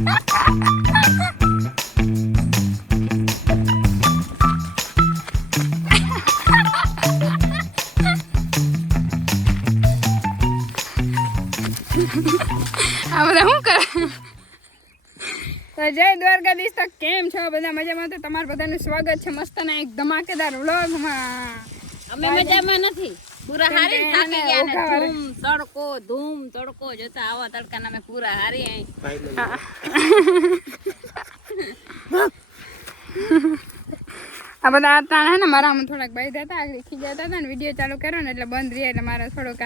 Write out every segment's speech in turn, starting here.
આ જય દ્વારકાધીશ. તો કેમ છો બધા મજામાં? તો તમારું બધાનું સ્વાગત છે મસ્તના એક ધમાકેદાર વ્લોગમાં. અમે મજામાં નથી. પૂરા હારી થાકી ગયા ને ધૂમ તડકો ધૂમ તડકો જોતા આવા તડકાના અમે પૂરા હારી આ બધા અટાણા હે ને મારામાં થોડાક બાઈ હતા આગળ ખીજાતા હતા ને વીડિયો ચાલુ કર્યો ને એટલે બંધ રહ્યા એટલે મારા થોડોક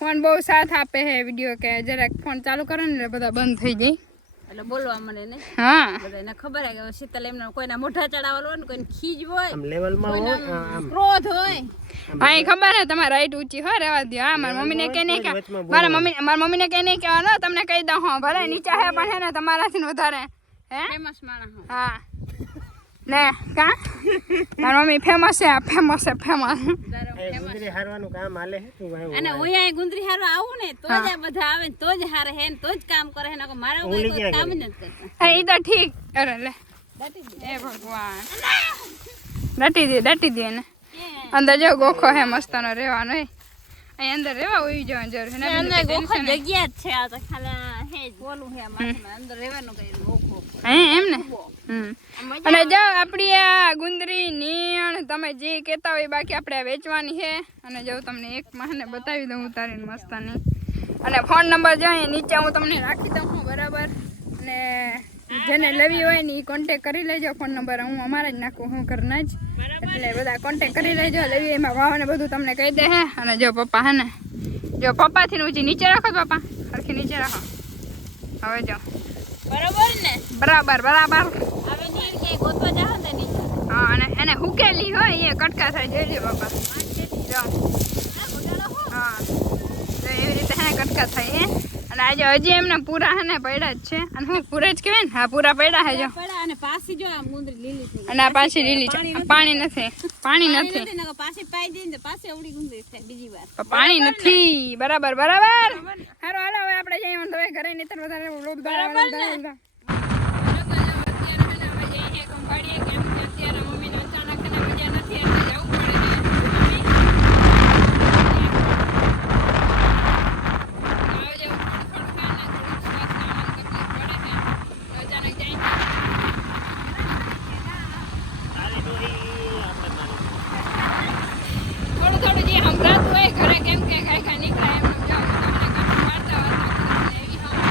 ફોન બહુ સાથ આપે છે વીડિયો કે જરાક ફોન ચાલુ કરો ને એટલે બધા બંધ થઈ જાય. એટલે બોલવા મને ને હા. બધા એને ખબર હે કે શીતલ એમને કોઈના મોઢા ચડાવવાનું હોય ને કોઈને ખીજ હોય આમ લેવલમાં હોય આમ ક્રોધ હોય. હા ખબર હે તમારે રાઈટ ઊંચી હોય રહેવા દો હા મારા મમ્મીને કે નહીં કે મારા મમ્મી મારા મમ્મીને કે નહીં કહેવાનો તમને કહી દઉં હો ભલે નીચા હે પણ હે ને તમારાથી વધારે. હે? ફેમસ માણસ હા. ને કા? મારી મમ્મી ફેમસ છે ફેમસ છે ફેમસ ગુંદરી હારવાનું કામ હાલે છે અને હું આય ગુંદરી હારવા આવું ને તો જ આ બધા આવે ને તો જ હારે હે ને તો જ કામ કરે હે નકર મારે કોઈ કામ જ નથી કરતા. એ તો ઠીક. અરે લે. એ ભગવાન. ડટી દે ડટી દે ને અંદર જો ગોખો હે મસ્તનો રહેવાનો હે. અહીં અંદર રહેવા ઉઈ જવાનું જરૂર છે ને અંદર ગોખો જગ્યા જ છે આ તો ખાલી હે હે હે અને જો આપણી આ ગુંદરી નીણ તમે જે કહેતા હોય બાકી આપણે વેચવાની છે. અને જો તમને એક માહને બતાવી દઉં ઉતારીને મસ્તાની. અને ફોન નંબર જો નીચે હું તમને રાખી દઉં છું બરાબર? અને જેને લેવી હોય ને એ કોન્ટેક કરી લેજો ફોન નંબર હું અમારા જ નાખું હું ઘરના જ. એટલે બધા કોન્ટેક કરી લેજો લેવી એમાં ભાવ ને બધું તમને કહી દે હે. અને જો પપ્પા હે ને જો પપ્પાથી ઊંચી નીચે રાખો પપ્પા સરખી નીચે રાખો. હવે જો. બરાબર ને? બરાબર બરાબર. હવે નીર કે ગોતવા જાવ ને નીચે. હા અને એને હુકેલી હોય એ કટકા થાય જોઈજો બાપા. જો. હા. તો એવી રીતે હે કટકા થાય હે. અને આજે હજી એમને પૂરા હે ને પડ્યા જ છે. અને હું પૂરા જ કહેવાય ને હા પૂરા પડ્યા હે જો. અને પાછી જો આ મુંદરી લીલી થઈ અને આ પાછી લીલી છે. પાણી નથી. પાણી નથી. પાછી પાઈ દઈએ ને પાછી અવળી ગુંદરી થાય બીજી વાર. પાણી નથી. બરાબર બરાબર. હારો હાલો હવે આપણે જઈએ હવે ઘરે નહીં વધારે વ્લોગ બરાબર ને? તારી ડોહી આપણે મારી થોડું થોડું જે સંભળાતું હોય ઘરે કેમ કે ખાઈ ખાઈ નીકળે એમ સમજાવું તમને કાંઈ વાર્તા વાર્તા કરીને એવી હમ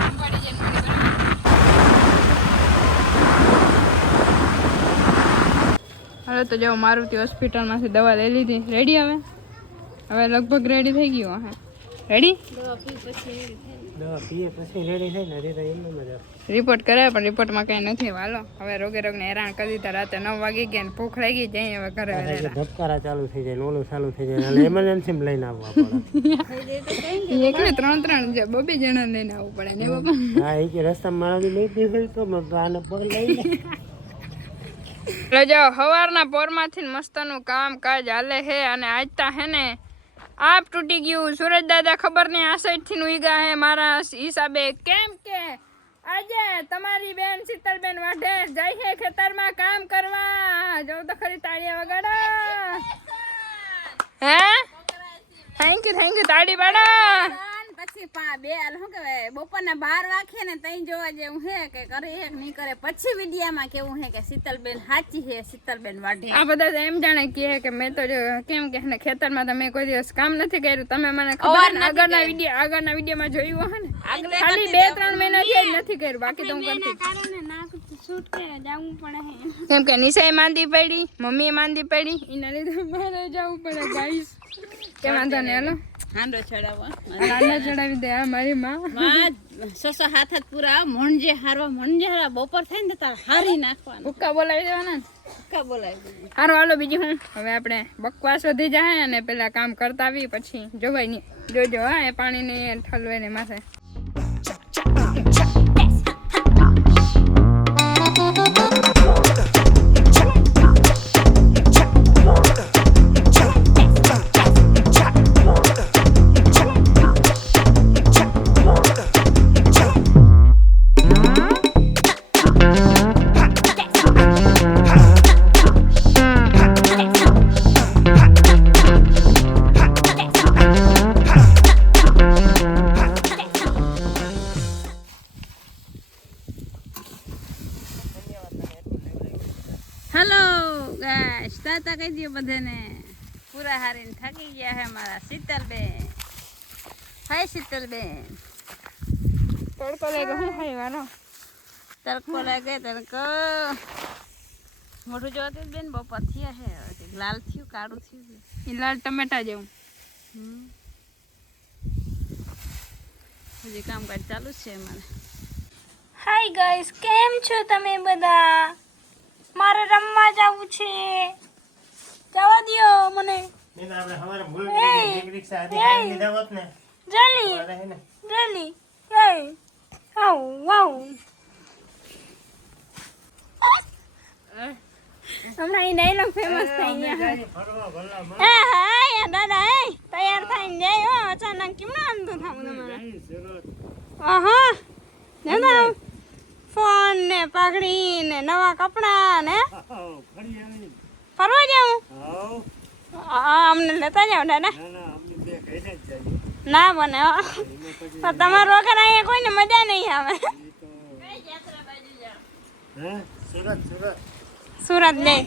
સંભાળી જાય ને વળી બરાબર. હવે તો જો મારુતિ હોસ્પિટલમાંથી દવા લઈ લીધી. રેડી હવે? હવે લગભગ રેડી થઈ ગયું હે રેડી દવા પીએ પછી રેડી થાય ને હજી તો એમ મજા રિપોર્ટ કરાય પણ રિપોર્ટમાં કંઈ નથી હાલો હવે રોગે રોગને હેરાન કરી દીધા. રાતે નવ વાગી ગયા ને ભૂખ લાગી જઈએ હવે ઘરે વહેલા. ધબકારા ચાલુ થઈ જાય ને ઓલું ચાલુ થઈ જાય એટલે એમરજન્સીમાં લઈને આવવા પડે. ઈ એકલે ત્રણ ત્રણ જ બબે જણા લઈને આવવું પડે ને બાપા. હા એ કે રસ્તામાં મારાથી નીકળી હોય તો મેં તો આને પગ લઈ લે. એટલે જો સવારના પોરમાંથી મસ્તનું કામ કાજ હાલે હે અને આજતા હે ને આપ તૂટી ગયું. સુરજ દાદા ખબર નહીં આ સાઈડથી થી ઉઈગા હે મારા હિસાબે. કેમ કે આજે તમારી બેન શીતલબેન વાઢે. જાય છે ખેતરમાં કામ કરવા. જો તો ખરી તાળીયા વગાડો. હે? થેન્ક યુ થેન્ક યુ તાળી પાડો. પછી પા બે હાલ શું કહેવાય બપોરના બાર વાગે ને ત્યાં જોવા જેવું હે કે કરે હે નહીં કરે પછી વિડિયામાં કેવું હે કે શીતલબેન સાચી હે શીતલબેન વાઢી આ બધા એમ જાણે કે કે મેં તો કેમ કે ને ખેતરમાં તમે કોઈ દિવસ કામ નથી કર્યું. તમે મને ખબર આગળના વીડિયો આગળના વિડીયોમાં જોયું હે ને? ખાલી બે ત્રણ મહિના થી નથી કર્યું બાકી તો હું કરતી કારણે શૂટ કરે જવું પડે કેમ કે નિશાએ માંદી પડી મમ્મીએ માંદી પડી એના લીધે મારે જવું પડે ગાઈસ. કે વાંધો નહીં હાલો. હાંડો ચડાવવા. કાંડા ચડાવી દે આ મારી માં. માં સસો હાથ હાથ પૂરા મણજે હારવા મણજે હારવા બપોર થાય ને તાર હારી નાખવાનું. બોલાવી દેવાના ને? બોલાવી બોલાય હારું હાલો બીજું હું? હવે આપણે બકવાસ વધી જાય અને પેલા કામ કરતા આવી પછી જોવાય નહીં. જોજો હા એ પાણીની ઠલવે ને માથે. હેલો ગાઈસ તાતા કહી દો બધાને પૂરા હારીને થાકી ગયા હે મારા શીતલબેન હાય શીતલબેન તડકો લાગે હું ખાઈ વાળો તડકો લાગે તડકો મોઢું જોવા બેન બપોર થયા હે હવે લાલ થયું કાળું થયું છે. એ લાલ ટમેટા જેવું હમ. હજી કામકાજ ચાલુ જ છે અમારે હાય ગાઈસ કેમ છો તમે બધા મારે રમવા જવું છે. જવા દ્યો મને. નહીં તો આપણે સવારે ભૂલ કરી ગઈ. એક રિક્ષા હતી ખાઈ લીધા હોત ને. જલ્દી તો હે ને. જલ્દી. હાય આવ વાવ હમણાં એ ડાયલોગ ફેમસ થઈ ગયા જાય ફરવા ભલા એ હાય દાદા એ તૈયાર થઈને જાય હો. અચાનક કેમ ના આમ તો થાવું તમારે? આહા દાદા. ફોન ને પાઘડી ને નવા કપડા ને ફરી ફરવા જાઉં અમને લેતા જાવ દાદા ના બને હો. પણ તમારા વગર અહીંયા કોઈને મજા નહીં આવે. હે? સુરત સુરત. સુરત જઈ.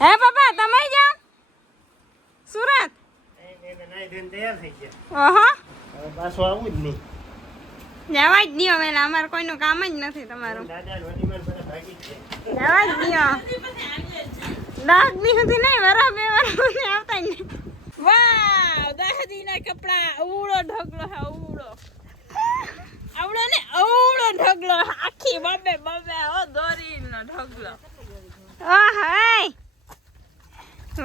હે પપ્પા તમે જાઓ સુરત? ઓહો. પાછું આવું જ નહીં. જવા જ દો વેલા અમારે કોઈનું કામ જ નથી તમારું. દાદા ને વડીમાન બધા ભાગી જ છે જવા જ દો દસ દી સુધી નહીં વરા બે વરા આવતા જ નહીં. વાવ દાદીના કપડા અવળો ઢગલો હા અવળો. આવડો ને અવળો ઢગલો આખી બબે બબે ઓ દોરીનો ઢગલો. ઓહ હાય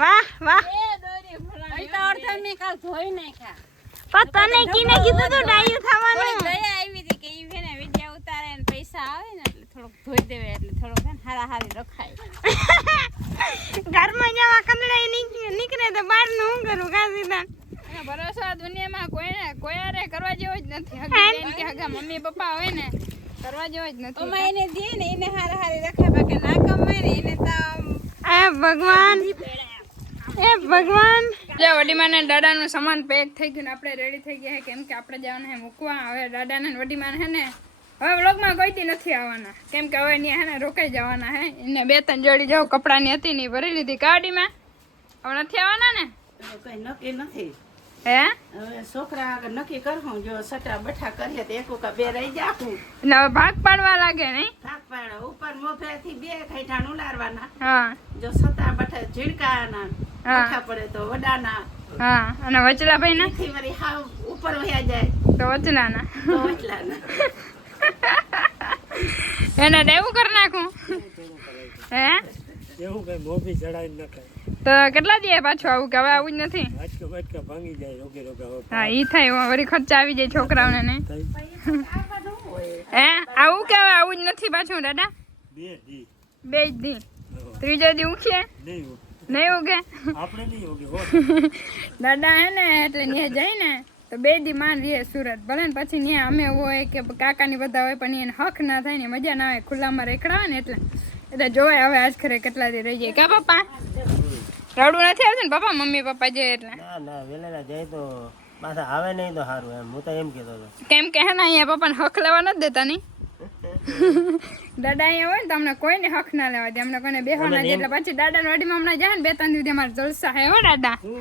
વાહ વાહ. એ દોરી ભરાણી તો અડધા મેં કાલ ધોઈ નાખ્યા. પણ તને કીને કીધું તું ડાયું થોડી થવાનું દયા આવી હતી કે ઈ ને વિદ્યા ઉતારે ને પૈસા આવે ને એટલે થોડોક ધોઈ દેવે એટલે થોડોક ને હારા હારી રખાય. ઘરમાં જવા કંદડાઈ નીક- નીકળે તો બહારનું હું કરું કાશીદાન અને ભરોસો આ દુનિયામાં કોઈને કોઈ હારે કરવા જેવો જ નથી. હગી કે હગા મમ્મી પપ્પા હોય ને કરવા જેવો જ નથી ઓમાં એને દે ને એને હારા હારી રખાય. બાકી ના કમાય ને એને તો આ એ ભગવાન. એ ભગવાન. જો વડીમાને દાદાનું સામાન પેક થઈ ગયું ને આપણે રેડી થઈ ગયા કેમ કે આપણે જવાના હે મૂકવા. હવે દાદાને વડીમાને હે ને હવે વ્લોગમાં કોઈથી નથી આવવાના. કેમ કે હવે ત્યાં હે ને રોકાઈ જવાના હે. એને બે ત્રણ જોડી જાઉં કપડાની હતી ને ભરી લીધી ગાડીમાં. હવે નથી આવવાના ને? કઈ નક્કી નથી. હે? હવે છોકરા આગળ નક્કી કરવું જો સટા બઠા કરીએ તો એક ઉકા બે રહી જાખું એટલે હવે ભાગ પાડવા લાગે નહીં ભાગ પાડે. ઉપર મોભેથી બે ખાઈઠાણ ઉલારવાના હા. જો સતા બઠા ઝીણકાના. હા. પડે તો વડાના. હા અને વચલા ભાઈ ના ઉપર વહ્યા જાય. તો વચલાના. વચલાના. એને દેવું કરી નાખું. હે? એવું કઈ મોભી ચડાવી ન તો કેટલા દિવસ પાછું આવું કે હવે આવું જ નથી? વાટકા વાટકા ભાંગી જાય રોગે રોગે હા ઈ થાય વળી ખર્ચા આવી જાય છોકરાઓને ને હે? આવું કે આવું જ નથી પાછું દાદા? બે દી. બે જ દી. ત્રીજો દી ઉખીએ નહીં. નહીં ઉગે? આપણે નહીં ઉગે દાદા હે ને એટલે ત્યાં જાય ને તો બે દી માન રહીએ સુરત. ભલે ને પછી ત્યાં અમે હોય કે કાકાની બધા હોય પણ એને હક ના થાય ને મજા ના આવે. ખુલ્લામાં રેકડાવે ને એટલે. એટલે જોવાય હવે આજ ખરે કેટલા દી રહી જાય કા પપ્પા? રડવું નથી આવતું ને પપ્પા? મમ્મી પપ્પા જે એટલે. ના ના વેલેલા જાય તો પાછા આવે નહીં તો સારું એમ. હું તો એમ કહેતો હતો. કેમ કે હે ને અહીંયા પપ્પાને હક લેવા નથી દેતા ની દાદા અહીંયા હોય ને તો અમને કોઈને હક ના લેવા દે. અમને કોઈને બેહવા ના દે. એટલે પછી દાદા વાડીમાં હમણાં જાય ને બે ત્રણ દિવસ અમારે જલસા હે હો દાદા? હવ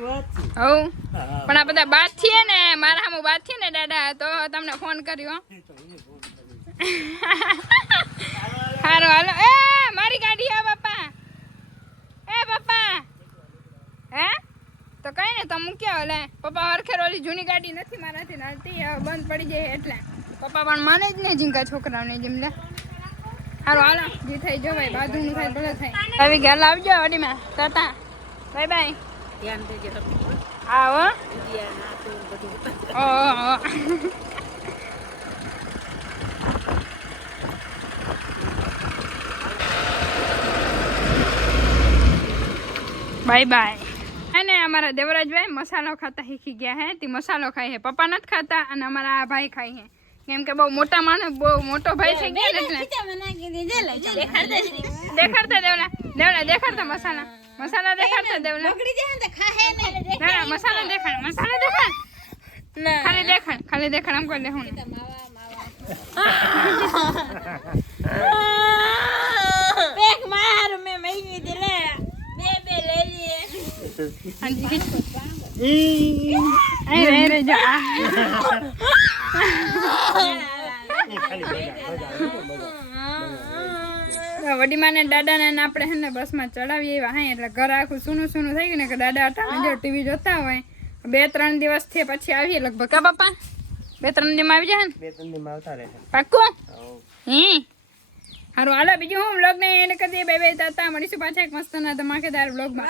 પણ આ બધા બાદ થઈએ ને મારા સામું બાદ થઈએ ને દાદા તો તમને ફોન કર્યો. હારો હાલો એ મારી ગાડી હે પપ્પા એ પપ્પા હે? તો તો કઈ ને તમે મૂક્યા ઓલે પપ્પા હરખેર ઓલી જૂની ગાડી નથી મારાથી નડતી બંધ પડી જાય એટલે. પપ્પા પણ માને જ નહીં જીંકા છોકરાઓને જેમ લે. હારું હાલો. જે થઈ જો ભાઈ બાજુનું થાય ભલે થાય. આવી ગયા. લાવજો અડીમાં. ટાટા. Bye bye. ધ્યાન દેજો આવો. ઓહો. Bye bye. અને અમારા દેવરાજભાઈ મસાલો ખાતા શીખી ગયા હે. તે મસાલો ખાય હે પપ્પા નથી ખાતા અને અમારા આ ભાઈ ખાય હે કેમ કે બહુ મોટા માણસ બહુ મોટો ભાઈ થઈ ગયા ને એટલે. દેખાડતા દેવલા. દેવલા દેખાડતા મસાલા. મસાલા દેખાડતા દેવલા. ના મસાલા દેખાડ મસાલા દેખાડ. ખાલી દેખાડ ખાલી દેખાડ આમ કોઈ દેખાડ પેક એક માર મેં મહી દે લે. બે બે લઈ લઈએ હાજી અહીં રે રે જો આ માને દાદા ને આપણે હે ને બસમાં ચડાવીએ એવા હા એટલે ઘર આખું સૂનું સૂનું થઈ ગયું ને કે દાદા અટાણે જો ટીવી જોતા હોય બે ત્રણ દિવસથી પછી આવીએ લગભગ. કા બાપા? બે ત્રણ દિવસ આવી જાય ને? બે ત્રણ દિવસ આવતા રહે પાક્કું? હી હારું હાલો બીજું હું બ્લોગ ને એને કરી દઈએ. બે બે તાતા મળીશું પાછા એક મસ્ત ના ધમાકેદાર વ્લોગમાં